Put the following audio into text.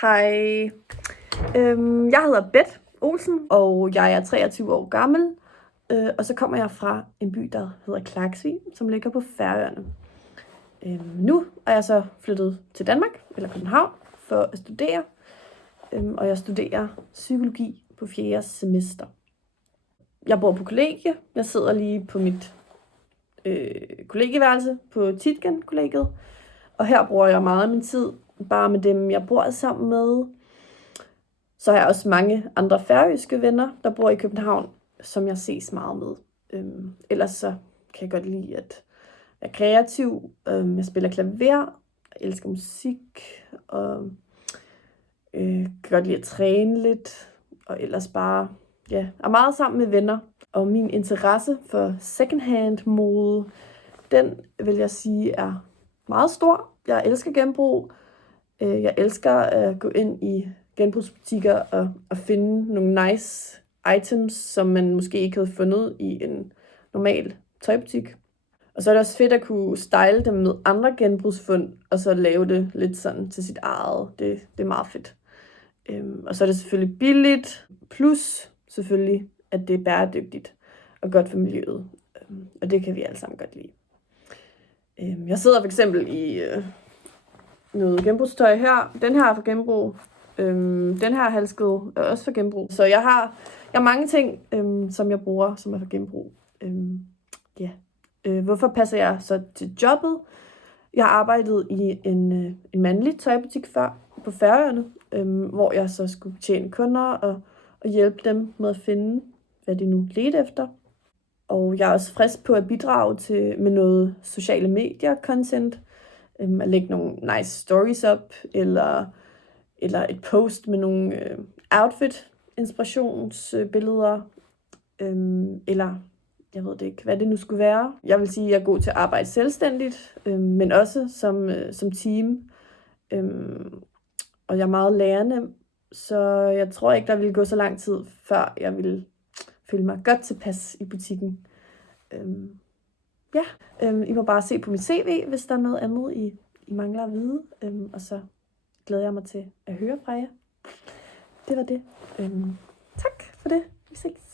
Hej. Jeg hedder Beth Olsen, og jeg er 23 år gammel. Og så kommer jeg fra en by, der hedder Klaksvík, som ligger på Færøerne. Nu er jeg så flyttet til Danmark, eller København, for at studere. Og jeg studerer psykologi på 4. semester. Jeg bor på kollegie. Jeg sidder lige på mit kollegieværelse på Tietgen-kollegiet. Og her bruger jeg meget af min tid bare med dem, jeg bor sammen med. Så har jeg også mange andre færøske venner, der bor i København, som jeg ses meget med. Ellers så kan jeg godt lide at være kreativ. Jeg spiller klaver, jeg elsker musik, og kan godt lide at træne lidt. Og ellers bare, er meget sammen med venner. Og min interesse for secondhand mode, den vil jeg sige er meget stor. Jeg elsker genbrug. Jeg elsker at gå ind i genbrugsbutikker og finde nogle nice items, som man måske ikke havde fundet i en normal tøjbutik. Og så er det også fedt at kunne style dem med andre genbrugsfund, og så lave det lidt sådan til sit eget. Det er meget fedt. Og så er det selvfølgelig billigt, plus selvfølgelig, at det er bæredygtigt og godt for miljøet. Og det kan vi alle sammen godt lide. Jeg sidder for eksempel i noget genbrugstøj her. Den her er for genbrug. Den her halskede er også for genbrug. Så jeg har mange ting, som jeg bruger, som er for genbrug. Hvorfor passer jeg så til jobbet? Jeg har arbejdet i en mandlig tøjbutik før på Færøerne, hvor jeg så skulle betjene kunder og hjælpe dem med at finde, hvad de nu ledte efter. Og jeg er også frisk på at bidrage med noget sociale medier-content. At lægge nogle nice stories op, eller et post med nogle outfit-inspirationsbilleder, eller jeg ved det ikke, hvad det nu skulle være. Jeg vil sige, at jeg er god til at arbejde selvstændigt, men også som team. Og jeg er meget lærende, så jeg tror ikke, der ville gå så lang tid, før jeg ville føle mig godt tilpas i butikken. I må bare se på mit CV, hvis der er noget andet, I mangler at vide. Og så glæder jeg mig til at høre fra jer. Det var det. Tak for det. Vi ses.